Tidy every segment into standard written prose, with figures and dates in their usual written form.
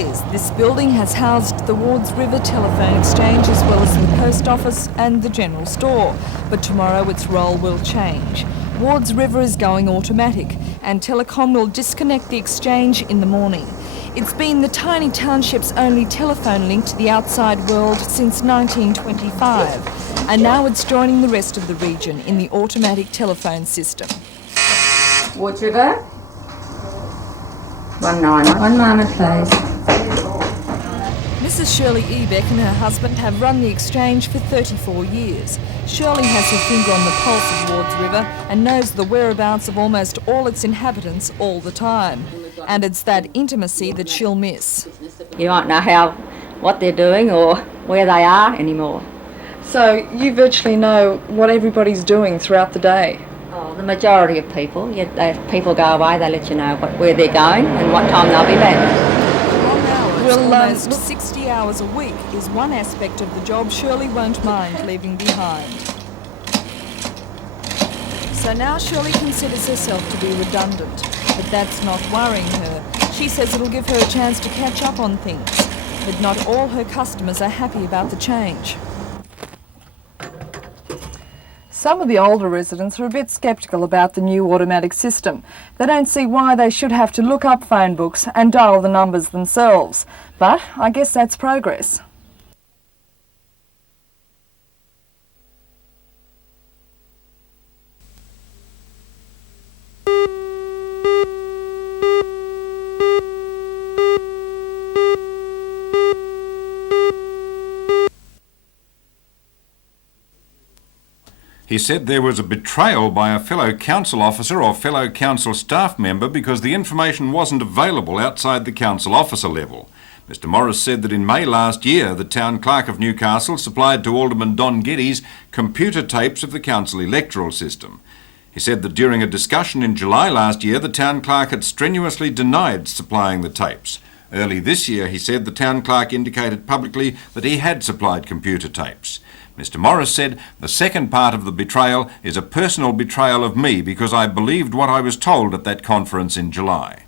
years, this building has housed the Wards River Telephone Exchange as well as the post office and the general store. But tomorrow its role will change. Wards River is going automatic and Telecom will disconnect the exchange in the morning. It's been the tiny township's only telephone link to the outside world since 1925, and now it's joining the rest of the region in the automatic telephone system. Wards River? 191. One moment, please. Mrs. Shirley Ebeck and her husband have run the exchange for 34 years. Shirley has her finger on the pulse of Wards River and knows the whereabouts of almost all its inhabitants all the time. And it's that intimacy that she'll miss. You won't know what they're doing or where they are anymore. So you virtually know what everybody's doing throughout the day? Oh, the majority of people. If people go away, they let you know where they're going and what time they'll be back. Almost 60 hours a week is one aspect of the job Shirley won't mind leaving behind. So now Shirley considers herself to be redundant, but that's not worrying her. She says it'll give her a chance to catch up on things, but not all her customers are happy about the change. Some of the older residents are a bit sceptical about the new automatic system. They don't see why they should have to look up phone books and dial the numbers themselves. But I guess that's progress. He said there was a betrayal by a fellow council officer or fellow council staff member because the information wasn't available outside the council officer level. Mr Morris said that in May last year, the town clerk of Newcastle supplied to Alderman Don Geddes computer tapes of the council electoral system. He said that during a discussion in July last year, the town clerk had strenuously denied supplying the tapes. Early this year, he said, the town clerk indicated publicly that he had supplied computer tapes. Mr Morris said, the second part of the betrayal is a personal betrayal of me because I believed what I was told at that conference in July.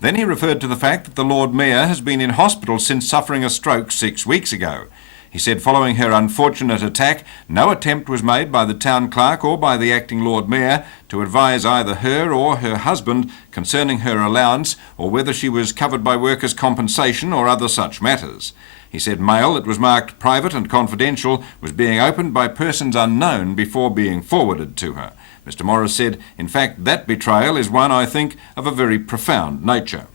Then he referred to the fact that the Lord Mayor has been in hospital since suffering a stroke 6 weeks ago. He said following her unfortunate attack, no attempt was made by the town clerk or by the acting Lord Mayor to advise either her or her husband concerning her allowance or whether she was covered by workers' compensation or other such matters. He said mail that was marked private and confidential was being opened by persons unknown before being forwarded to her. Mr Morris said, in fact, that betrayal is one, I think, of a very profound nature.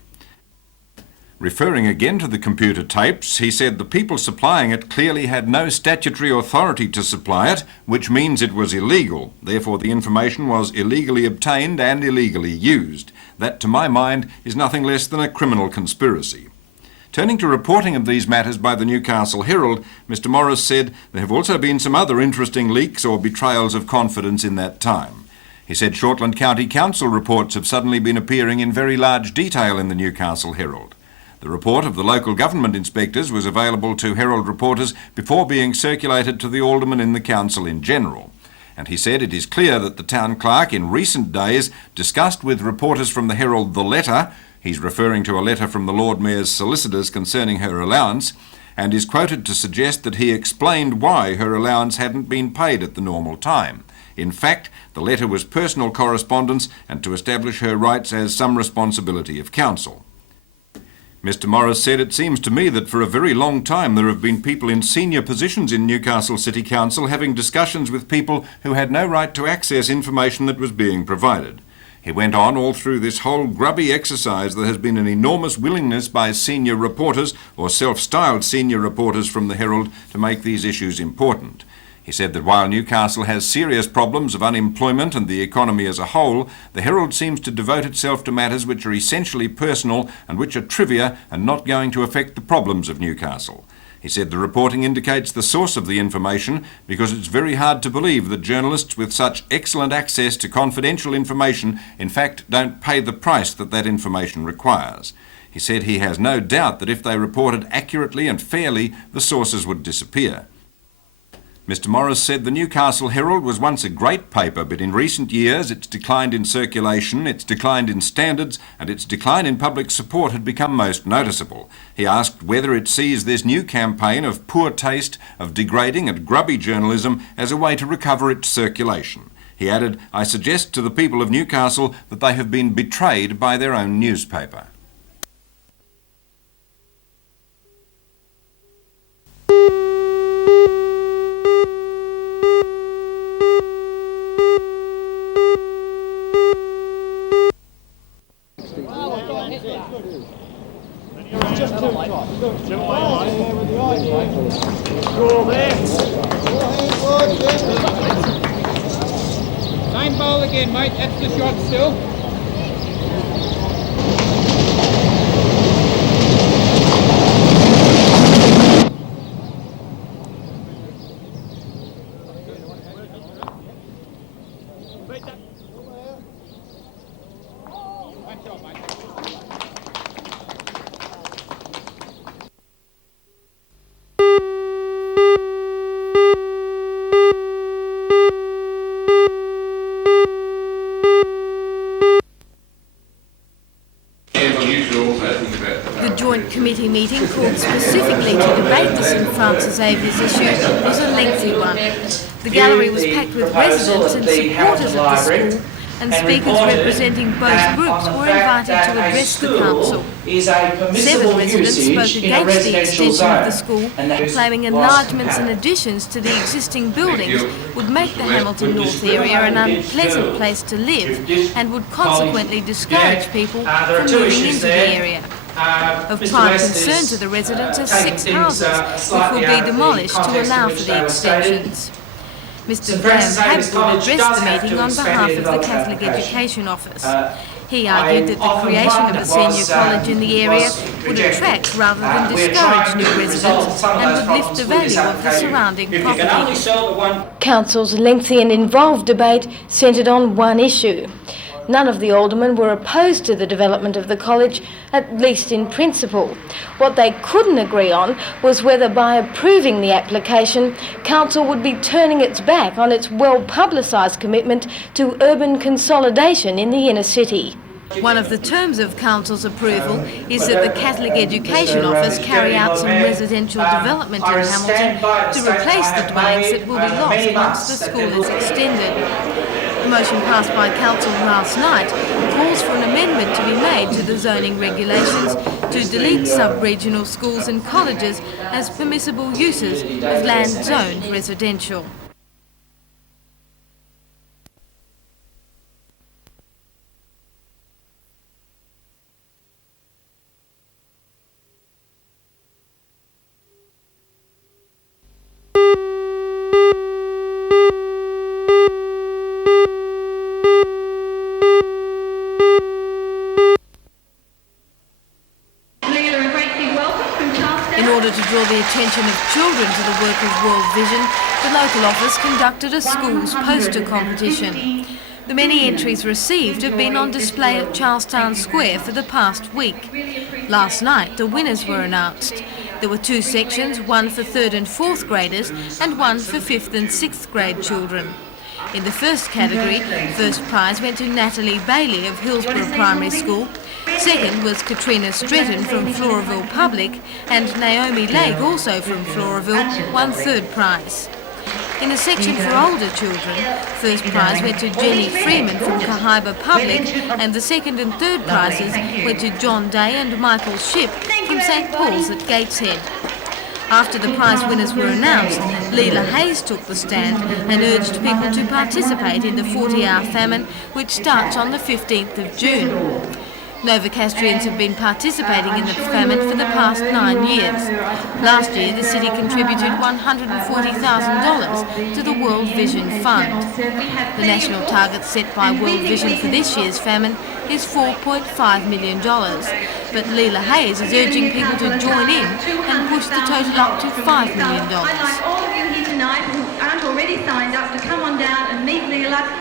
Referring again to the computer tapes, he said the people supplying it clearly had no statutory authority to supply it, which means it was illegal. Therefore, the information was illegally obtained and illegally used. That, to my mind, is nothing less than a criminal conspiracy. Turning to reporting of these matters by the Newcastle Herald, Mr Morris said there have also been some other interesting leaks or betrayals of confidence in that time. He said Shortland County Council reports have suddenly been appearing in very large detail in the Newcastle Herald. The report of the local government inspectors was available to Herald reporters before being circulated to the aldermen in the council in general. And he said it is clear that the town clerk in recent days discussed with reporters from the Herald the letter, he's referring to a letter from the Lord Mayor's solicitors concerning her allowance, and is quoted to suggest that he explained why her allowance hadn't been paid at the normal time. In fact, the letter was personal correspondence and to establish her rights as some responsibility of council. Mr Morris said, it seems to me that for a very long time there have been people in senior positions in Newcastle City Council having discussions with people who had no right to access information that was being provided. He went on, all through this whole grubby exercise there has been an enormous willingness by senior reporters or self-styled senior reporters from the Herald to make these issues important. He said that while Newcastle has serious problems of unemployment and the economy as a whole, the Herald seems to devote itself to matters which are essentially personal and which are trivia and not going to affect the problems of Newcastle. He said the reporting indicates the source of the information because it's very hard to believe that journalists with such excellent access to confidential information in fact don't pay the price that that information requires. He said he has no doubt that if they reported accurately and fairly, the sources would disappear. Mr Morris said the Newcastle Herald was once a great paper, but in recent years it's declined in circulation, it's declined in standards, and its decline in public support had become most noticeable. He asked whether it sees this new campaign of poor taste, of degrading and grubby journalism as a way to recover its circulation. He added, "I suggest to the people of Newcastle that they have been betrayed by their own newspaper." Same bowl again, mate. That's the shot still. The joint committee meeting called specifically to debate the St Francis Xavier's issue was a lengthy one. The gallery was packed with residents and supporters of the school, and speakers representing both groups were invited to address the council. 7 residents spoke against the extension of the school, claiming enlargements and additions to the existing buildings would make the Hamilton North area an unpleasant place to live and would consequently discourage people from moving into the area. Of prime concern to the residents are 6 houses, which will be demolished to allow for the extensions. Mr Graham Hagwood addressed the meeting on behalf of the Catholic Education Office. He argued that the creation of a senior college in the area would attract rather than discourage new residents and would lift the value of the surrounding property. Council's lengthy and involved debate centred on one issue. None of the aldermen were opposed to the development of the college, at least in principle. What they couldn't agree on was whether by approving the application, council would be turning its back on its well-publicised commitment to urban consolidation in the inner city. One of the terms of council's approval is that the Catholic Education Office carry out some residential development in Hamilton to replace the dwellings that will be lost once the school is extended. The motion passed by council last night calls for an amendment to be made to the zoning regulations to delete sub-regional schools and colleges as permissible uses of land zoned residential. In order to draw the attention of children to the work of World Vision, the local office conducted a schools poster competition. The many entries received have been on display at Charlestown Square for the past week. Last night, the winners were announced. There were 2 sections, one for 3rd and 4th graders and one for 5th and 6th grade children. In the first category, first prize went to Natalie Bailey of Hillsborough Primary School. Second was Katrina Stretton from Floraville Public, and Naomi Lake, also from Floraville, won 3rd prize. In a section for older children, first prize went to Jenny Freeman from Cahaiba Public, and the 2nd and 3rd prizes went to John Day and Michael Ship from St Paul's at Gateshead. After the prize winners were announced, Leela Hayes took the stand and urged people to participate in the 40-hour famine, which starts on the 15th of June. Novocastrians have been participating in the famine for the past 9 years. Last year, the city contributed $140,000 to the World Vision Fund. The national target set by World Vision for this year's famine is $4.5 million. But Leela Hayes is urging people to join in and push the total up to $5 million. I'd like all of you here tonight who aren't already signed up to come on down and meet Leela.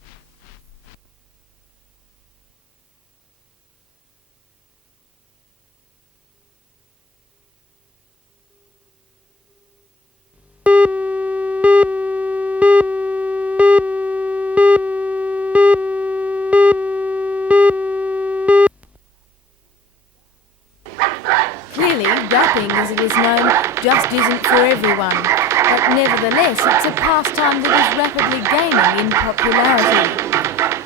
isn't for everyone, but nevertheless it's a pastime that is rapidly gaining in popularity.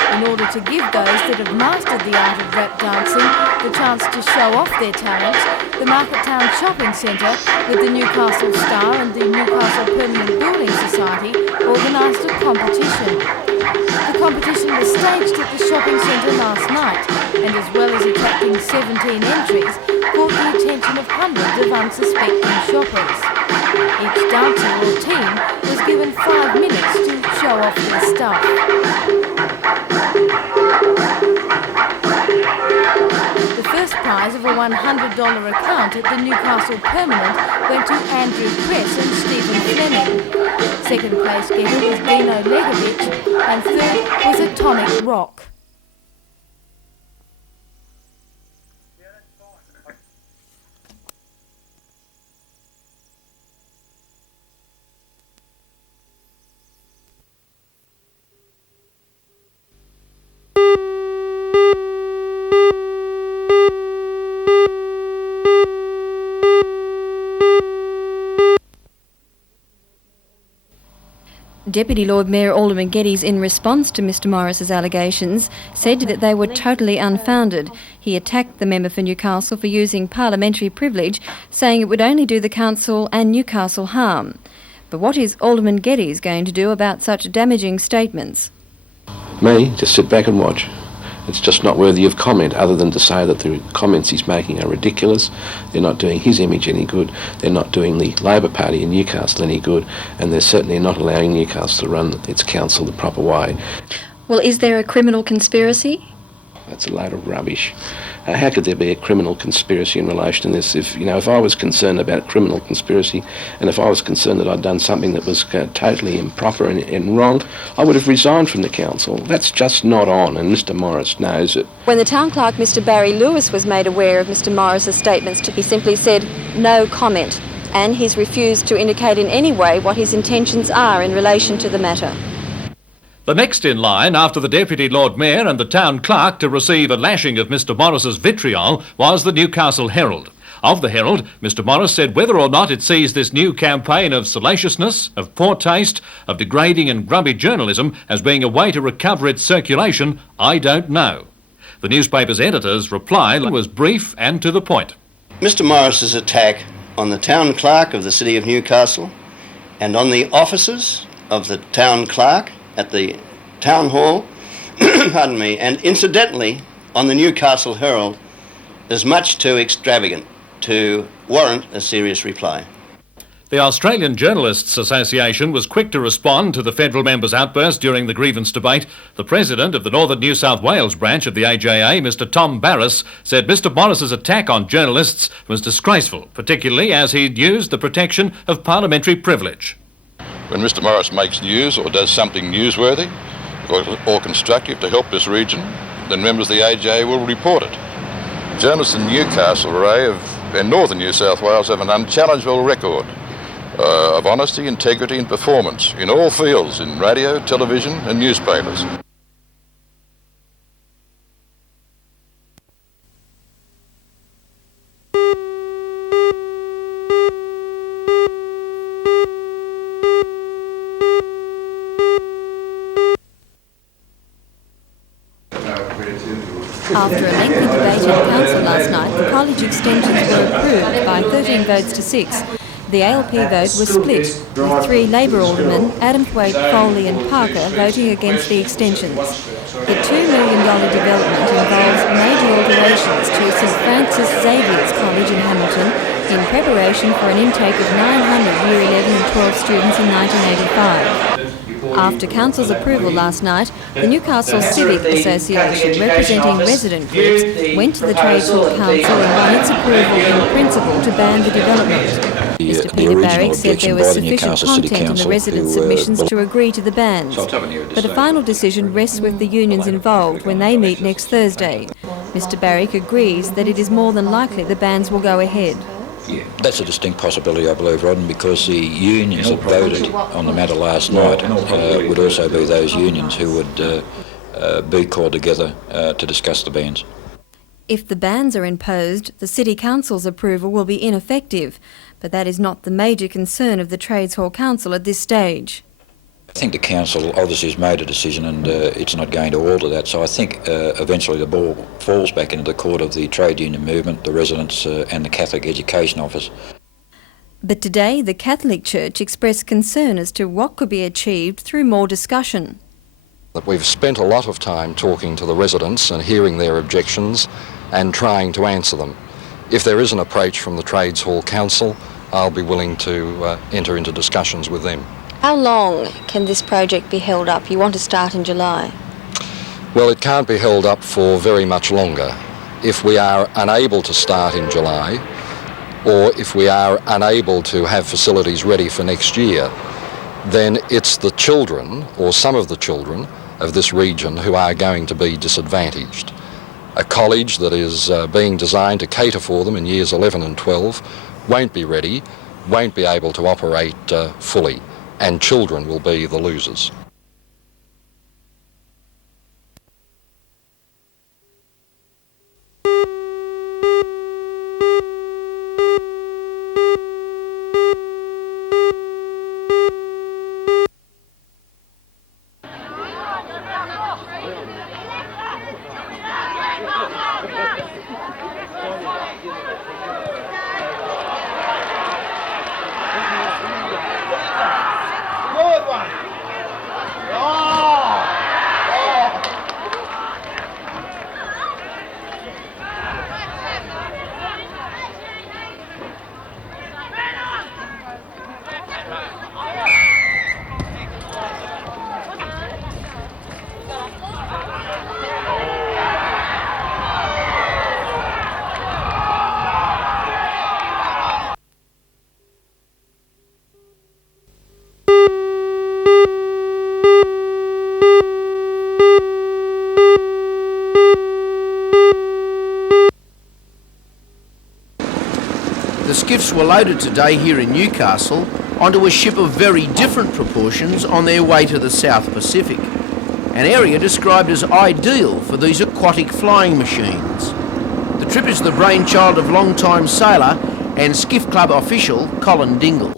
In order to give those that have mastered the art of rap dancing the chance to show off their talents, the Market Town Shopping Centre, with the Newcastle Star and the Newcastle Permanent Building Society, organised a competition. The competition was staged at the shopping centre last night, and as well as attracting 17 entries, caught the attention of hundreds of unsuspecting shoppers. Each dancer or team was given 5 minutes to show off their stuff. The first prize of a $100 account at the Newcastle Permanent went to Andrew Press and Stephen Fleming. Second place getter was Dino Legovich, and third was Atomic Rock. Deputy Lord Mayor Alderman Geddes, in response to Mr Morris's allegations, said that they were totally unfounded. He attacked the member for Newcastle for using parliamentary privilege, saying it would only do the council and Newcastle harm. But what is Alderman Geddes going to do about such damaging statements? Me? Just sit back and watch. It's just not worthy of comment, other than to say that the comments he's making are ridiculous. They're not doing his image any good. They're not doing the Labor Party in Newcastle any good, and they're certainly not allowing Newcastle to run its council the proper way. Well, is there a criminal conspiracy? That's a load of rubbish. How could there be a criminal conspiracy in relation to this? If I was concerned about criminal conspiracy, and if I was concerned that I'd done something that was totally improper and wrong, I would have resigned from the council. That's just not on, and Mr Morris knows it. When the town clerk, Mr Barry Lewis, was made aware of Mr Morris's statements, he simply said, no comment, and he's refused to indicate in any way what his intentions are in relation to the matter. The next in line after the Deputy Lord Mayor and the Town Clerk to receive a lashing of Mr Morris's vitriol was the Newcastle Herald. Of the Herald, Mr Morris said whether or not it sees this new campaign of salaciousness, of poor taste, of degrading and grubby journalism as being a way to recover its circulation, I don't know. The newspaper's editor's reply was brief and to the point. Mr Morris's attack on the Town Clerk of the City of Newcastle and on the officers of the Town Clerk at the Town Hall, pardon me, and incidentally on the Newcastle Herald is much too extravagant to warrant a serious reply. The Australian Journalists Association was quick to respond to the federal member's outburst during the grievance debate. The president of the Northern New South Wales branch of the AJA, Mr Tom Barras, said Mr Morris's attack on journalists was disgraceful, particularly as he'd used the protection of parliamentary privilege. When Mr Morris makes news or does something newsworthy or constructive to help this region, then members of the AJ will report it. Journalists in Newcastle, and Northern New South Wales have an unchallengeable record of honesty, integrity and performance in all fields, in radio, television and newspapers. After a lengthy debate in council last night, the college extensions were approved by 13 votes to 6. The ALP vote was split, with 3 Labor aldermen, Adamthwaite, Foley and Parker, voting against the extensions. The $2 million development involves major alterations to St Francis Xavier's College in Hamilton in preparation for an intake of 900 Year 11 and 12 students in 1985. After Council's approval last night, the Newcastle Civic Association, representing resident groups, went to the Tradesmen Council and won its approval in principle to ban the development. Mr Peter Barrick said there was sufficient content in the resident submissions to agree to the bans, but a final decision rests with the unions involved when they meet next Thursday. Mr Barrick agrees that it is more than likely the bans will go ahead. Yeah, that's a distinct possibility, I believe, Rodden, because the unions that voted on the matter last night would also be those unions who would be called together to discuss the bans. If the bans are imposed, the City Council's approval will be ineffective, But that is not the major concern of the Trades Hall Council at this stage. I think the council obviously has made a decision and it's not going to alter that. So I think eventually the ball falls back into the court of the trade union movement, the residents and the Catholic Education Office. But today the Catholic Church expressed concern as to what could be achieved through more discussion. That we've spent a lot of time talking to the residents and hearing their objections and trying to answer them. If there is an approach from the Trades Hall Council, I'll be willing to enter into discussions with them. How long can this project be held up? You want to start in July? Well, it can't be held up for very much longer. If we are unable to start in July, or if we are unable to have facilities ready for next year, then it's the children, or some of the children, of this region who are going to be disadvantaged. A college that is being designed to cater for them in years 11 and 12 won't be ready, won't be able to operate fully, and children will be the losers. The skiffs were loaded today here in Newcastle onto a ship of very different proportions on their way to the South Pacific, an area described as ideal for these aquatic flying machines. The trip is the brainchild of long-time sailor and skiff club official Colin Dingle.